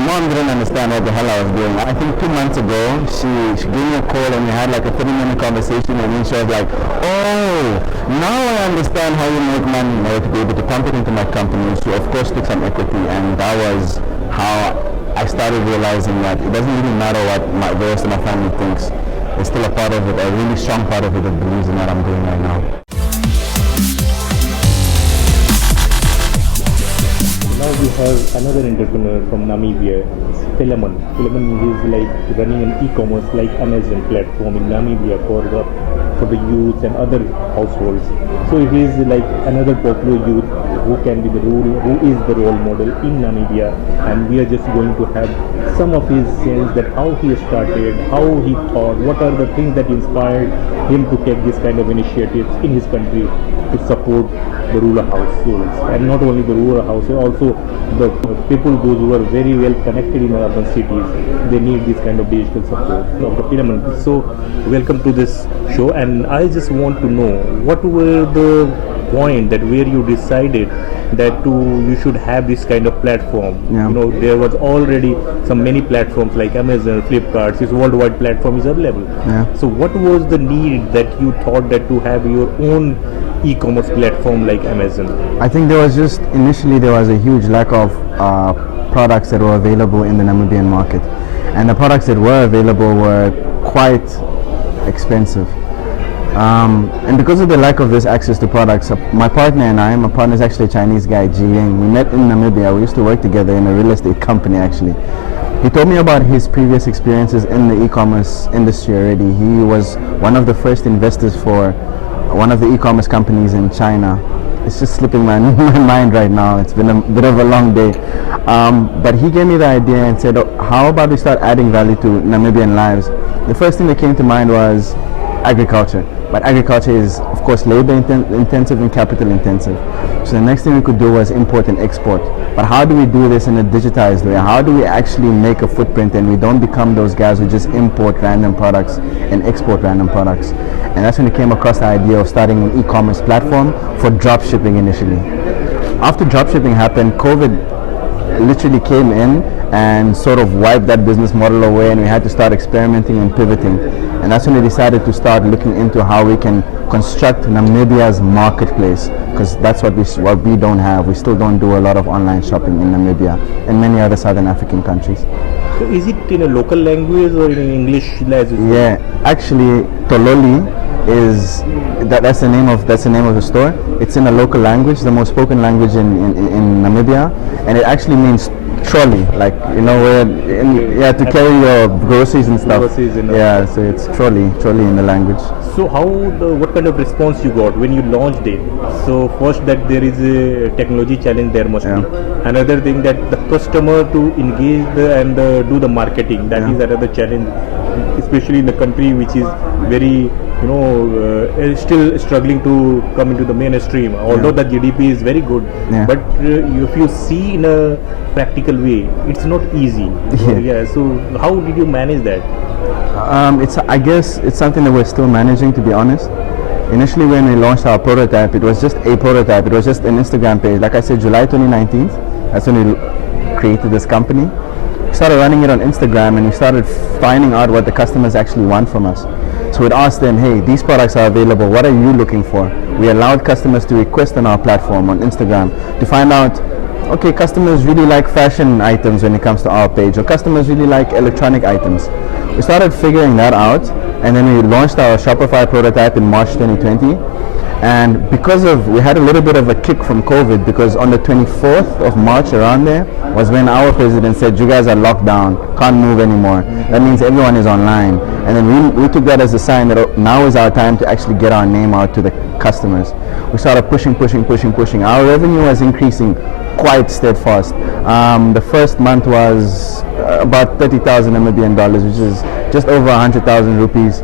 my mom didn't understand what the hell I was doing. I think 2 months ago, she gave me a call and we had like a 30-minute conversation, and then she was like, oh, now I understand how you make money, to be able to pump it into my company. So of course took some equity, and that was how I started realizing that it doesn't really matter what the rest of my family thinks. It's still a part of it, a really strong part of it that believes in what I'm doing right now. Now we have another entrepreneur from Namibia, Philemon. Philemon is like running an e-commerce like Amazon platform in Namibia for the youth and other households. So he is like another popular youth who is the role model in Namibia, and we are just going to have some of his sense that how he started, how he thought, what are the things that inspired him to take this kind of initiatives in his country to support the rural households, and not only the rural households, also the people, those who are very well connected in urban cities, they need this kind of digital support. Dr. Philemon, so welcome to this show, and I just want to know what were the point that where you decided that you should have this kind of platform. There was already many platforms like Amazon, Flipkart, this worldwide platform is available. So what was the need that you thought that to have your own e-commerce platform like Amazon? I think initially there was a huge lack of products that were available in the Namibian market, and the products that were available were quite expensive. And because of the lack of this access to products, my partner and I, my partner is actually a Chinese guy, Ji Ying. We met in Namibia. We used to work together in a real estate company actually. He told me about his previous experiences in the e-commerce industry already. He was one of the first investors for one of the e-commerce companies in China. It's just slipping my mind right now. It's been a bit of a long day. But he gave me the idea and said, how about we start adding value to Namibian lives? The first thing that came to mind was agriculture. But agriculture is, of course, labor intensive and capital intensive. So the next thing we could do was import and export. But how do we do this in a digitized way? How do we actually make a footprint and we don't become those guys who just import random products and export random products? And that's when we came across the idea of starting an e-commerce platform for drop shipping initially. After drop shipping happened, COVID literally came in and sort of wiped that business model away, and we had to start experimenting and pivoting. And that's when we decided to start looking into how we can construct Namibia's marketplace, because that's what we don't have. We still don't do a lot of online shopping in Namibia and many other Southern African countries. So is it in a local language or in English language? Yeah, actually Tololi that's the name of the store. It's in a local language, the most spoken language in Namibia, and it actually means trolley, like where to carry your groceries and stuff. So it's trolley in the language. So what kind of response you got when you launched it? So first, that there is a technology challenge there must be. Another thing, that the customer to engage and do the marketing, that is another challenge, especially in the country which is very still struggling to come into the mainstream, although the GDP is very good, but if you see in a practical way, it's not easy. So how did you manage that? I guess it's something that we're still managing, to be honest. Initially when we launched our prototype, it was just a prototype. It was just an Instagram page. Like I said, July 2019, that's when we created this company. We started running it on Instagram, and we started finding out what the customers actually want from us. So we'd ask them, hey, these products are available, what are you looking for? We allowed customers to request on our platform on Instagram to find out, okay, customers really like fashion items when it comes to our page, or customers really like electronic items. We started figuring that out, and then we launched our Shopify prototype in March 2020. And we had a little bit of a kick from COVID, because on the 24th of March, around there, was when our president said, you guys are locked down, can't move anymore. That means everyone is online. And then we took that as a sign that now is our time to actually get our name out to the customers. We started pushing. Our revenue was increasing quite steadfast. The first month was about 30,000 Namibian dollars, which is just over 100,000 rupees.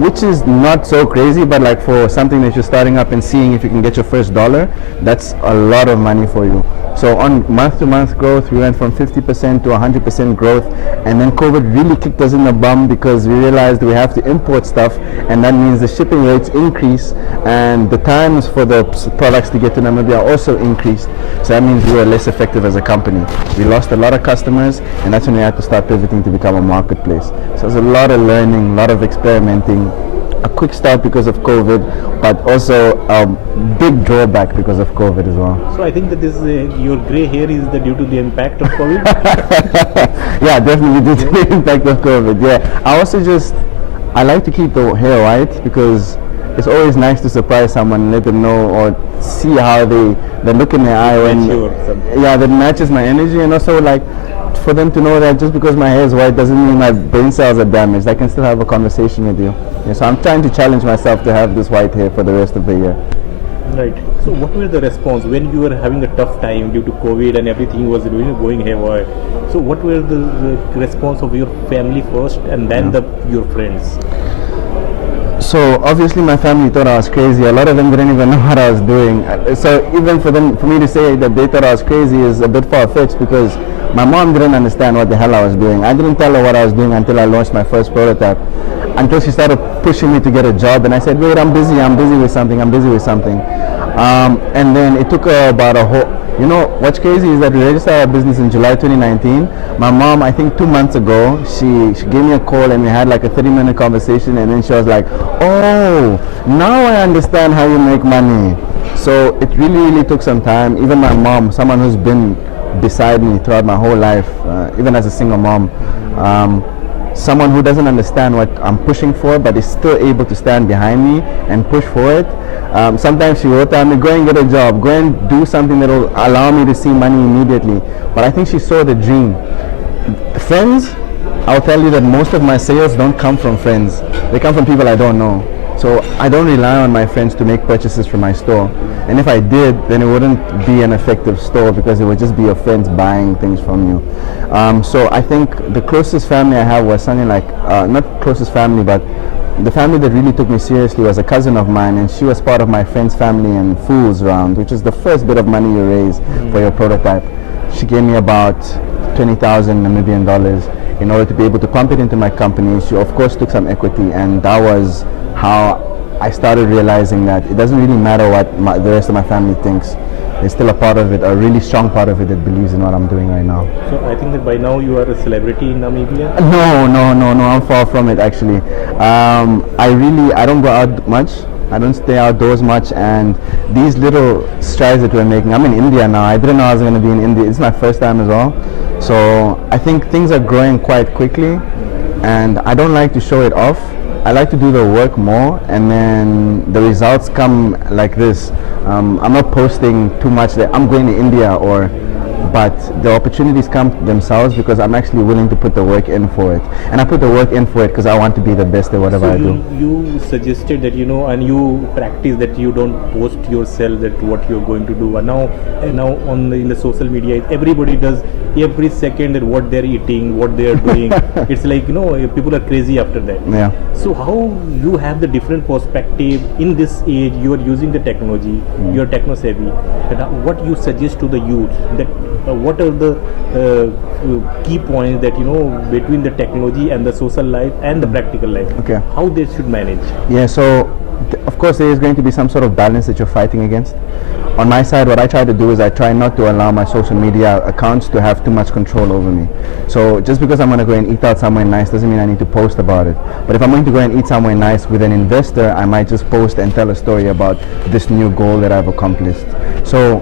which is not so crazy, but like for something that you're starting up and seeing if you can get your first dollar, that's a lot of money for you. So on month-to-month growth, we went from 50% to 100% growth, and then COVID really kicked us in the bum because we realized we have to import stuff, and that means the shipping rates increase, and the times for the products to get to Namibia also increased. So that means we were less effective as a company. We lost a lot of customers, and that's when we had to start pivoting to become a marketplace. So there's a lot of learning, a lot of experimenting. A quick start because of COVID, but also a big drawback because of COVID as well. So I think that this your gray hair is due to the impact of COVID. Yeah, definitely due to the impact of COVID. Yeah, I like to keep the hair white because it's always nice to surprise someone and let them know or see how they look in their eye when that matches my energy, and also like for them to know that just because my hair is white doesn't mean my brain cells are damaged. I can still have a conversation with you. Yeah, so I'm trying to challenge myself to have this white hair for the rest of the year. Right. So what was the response when you were having a tough time due to COVID and everything was going haywire? So what were the response of your family first and then your friends? So obviously my family thought I was crazy. A lot of them didn't even know what I was doing. So even for me to say that they thought I was crazy is a bit far-fetched because my mom didn't understand what the hell I was doing. I didn't tell her what I was doing until I launched my first prototype. Until she started pushing me to get a job, and I said, wait, I'm busy with something. And then it took her about a whole, what's crazy is that we registered our business in July 2019. My mom, I think 2 months ago, she gave me a call and we had like a 30-minute conversation, and then she was like, oh, now I understand how you make money. So it really took some time. Even my mom, someone who's been beside me throughout my whole life, even as a single mom, someone who doesn't understand what I'm pushing for but is still able to stand behind me and push for it. Sometimes she will tell me, go and get a job, go and do something that will allow me to see money immediately. But I think she saw the dream. Friends, I'll tell you that most of my sales don't come from friends. They come from people I don't know. So I don't rely on my friends to make purchases from my store. And if I did, then it wouldn't be an effective store because it would just be your friends buying things from you. So I think the closest family I have was something like, not closest family, but the family that really took me seriously was a cousin of mine, and she was part of my friend's family and Fools Round, which is the first bit of money you raise for your prototype. She gave me about 20,000 Namibian dollars in order to be able to pump it into my company. She of course took some equity, and that was how I started realizing that it doesn't really matter what the rest of my family thinks. There's still a part of it, a really strong part of it, that believes in what I'm doing right now. So I think that by now you are a celebrity in Namibia? No, I'm far from it actually. I don't go out much. I don't stay outdoors much, and these little strides that we're making, I'm in India now. I didn't know I was going to be in India. It's my first time as well. So I think things are growing quite quickly, and I don't like to show it off. I like to do the work more, and then the results come like this. I'm not posting too much that I'm going to India, but the opportunities come themselves because I'm actually willing to put the work in for it. And I put the work in for it because I want to be the best at whatever I do. You suggested that, and you practice that you don't post yourself that what you're going to do. And now in the social media, everybody does every second that what they're eating, what they're doing. It's like, people are crazy after that. Yeah. So how you have the different perspective in this age, you are using the technology, you're techno savvy, and what you suggest to the youth, that what are the key points that between the technology and the social life and the practical life, how they should manage? Yeah, so of course there is going to be some sort of balance that you're fighting against. On my side, what I try to do is I try not to allow my social media accounts to have too much control over me. So just because I'm going to go and eat out somewhere nice doesn't mean I need to post about it. But if I'm going to go and eat somewhere nice with an investor, I might just post and tell a story about this new goal that I've accomplished. So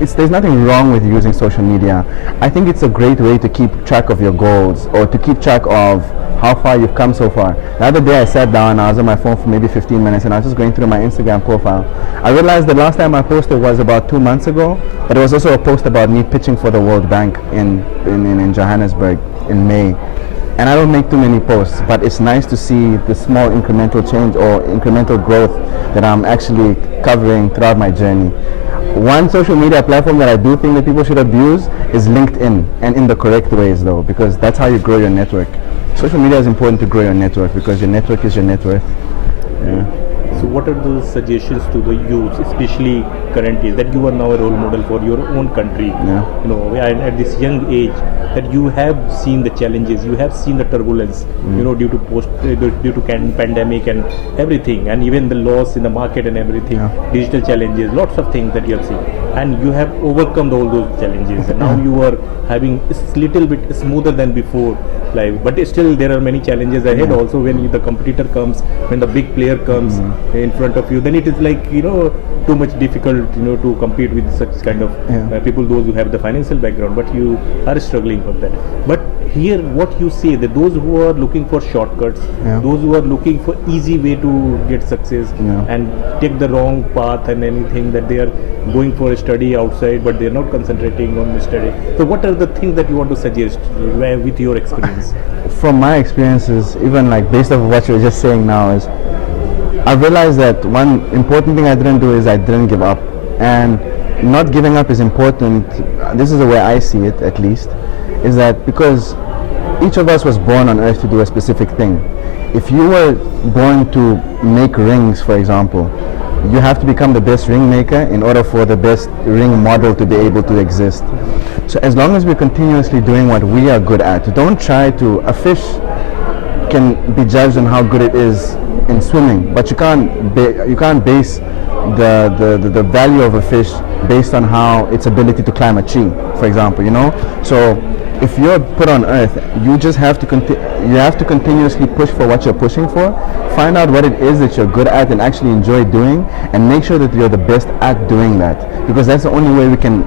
there's nothing wrong with using social media. I think it's a great way to keep track of your goals, or to keep track of how far you've come so far. The other day I sat down, I was on my phone for maybe 15 minutes, and I was just going through my Instagram profile. I realized the last time I posted was about 2 months ago, but it was also a post about me pitching for the World Bank in Johannesburg in May. And I don't make too many posts, but it's nice to see the small incremental change or incremental growth that I'm actually covering throughout my journey. One social media platform that I do think that people should abuse is LinkedIn, and in the correct ways though, because that's how you grow your network. social media is important to grow your network because your network is your net worth. Yeah. So what are the suggestions to the youth, especially current age, that you are now a role model for your own country? Yeah. You know, and at this young age, that you have seen the challenges, you have seen the turbulence, you know, due to pandemic and everything, and even the loss in the market and everything, digital challenges, lots of things that you have seen, and you have overcome all those challenges, and now you are having a little bit smoother than before life, but still there are many challenges ahead. Also, when the competitor comes, when the big player comes in front of you, then it is like, you know, too much difficult, you know, to compete with such kind of people, those who have the financial background, but you are struggling for that. But here what you say, that those who are looking for shortcuts, those who are looking for easy way to get success and take the wrong path and anything, that they are going for a study outside but they are not concentrating on the study. So what are the things that you want to suggest with your experience? From my experiences, even like based off of what you were just saying now, is I realized that one important thing I didn't do is I didn't give up. And not giving up is important. This is the way I see it, at least, is that because each of us was born on earth to do a specific thing. If you were born to make rings, for example, you have to become the best ring maker in order for the best ring model to be able to exist. So as long as we're continuously doing what we are good at, don't try to, a fish can be judged on how good it is in swimming, but you can't base the value of a fish based on how its ability to climb a tree, for example, you know. So if you're put on earth, you just have to continuously push for what you're pushing for. Find out what it is that you're good at and actually enjoy doing, and make sure that you're the best at doing that, because that's the only way we can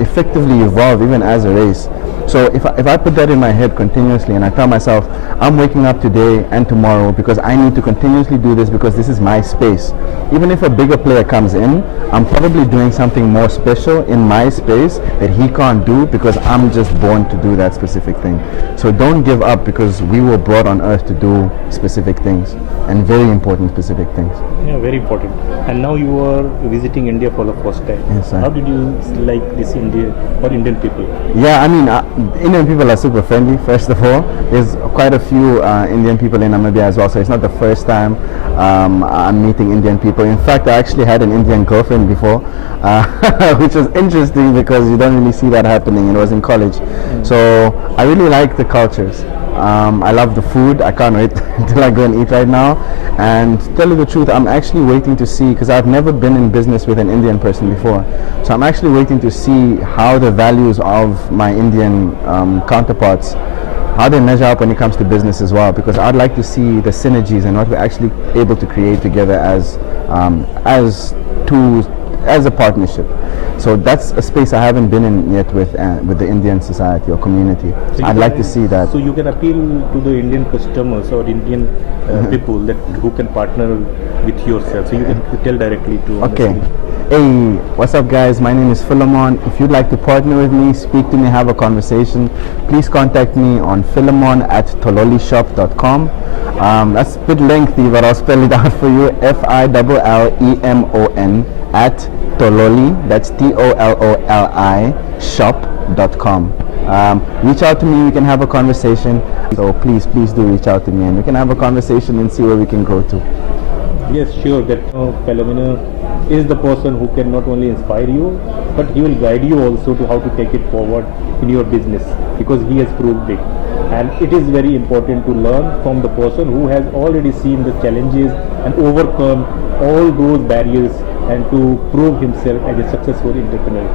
effectively evolve even as a race. So if I put that in my head continuously, and I tell myself, I'm waking up today and tomorrow because I need to continuously do this because this is my space. Even if a bigger player comes in, I'm probably doing something more special in my space that he can't do because I'm just born to do that specific thing. So don't give up, because we were brought on earth to do specific things, and very important specific things. Yeah, very important. And now you are visiting India for the first time. Yes, sir. How did you like this India or Indian people? Yeah, I mean, Indian people are super friendly, first of all. There's quite a few Indian people in Namibia as well, so it's not the first time I'm meeting Indian people. In fact, I actually had an Indian girlfriend before, which was interesting because you don't really see that happening. It was in college. So I really like the cultures. I love the food. I can't wait until I go and eat right now. And to tell you the truth, I'm actually waiting to see, because I've never been in business with an Indian person before. So I'm actually waiting to see how the values of my Indian counterparts, how they measure up when it comes to business as well, because I'd like to see the synergies and what we're actually able to create together as a partnership. So that's a space I haven't been in yet with the Indian society or community. So I'd like to see that. So you can appeal to the Indian customers or Indian people that who can partner with yourself. So you can tell directly to. Okay. Hey, what's up guys? My name is Philemon. If you'd like to partner with me, speak to me, have a conversation, please contact me on philemon@tololishop.com. That's a bit lengthy, but I'll spell it out for you. FILLEMON @Tololi, that's TOLOLI shop.com. Reach out to me, we can have a conversation. So please do reach out to me and we can have a conversation and see where we can grow to. Yes, sure, that Philomena is the person who can not only inspire you, but he will guide you also to how to take it forward in your business, because he has proved it. And it is very important to learn from the person who has already seen the challenges and overcome all those barriers, and to prove himself as a successful entrepreneur.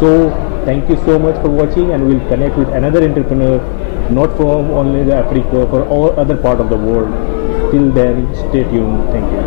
So thank you so much for watching, and we'll connect with another entrepreneur, not from only the Africa, for all other part of the world. Till then, stay tuned. Thank you.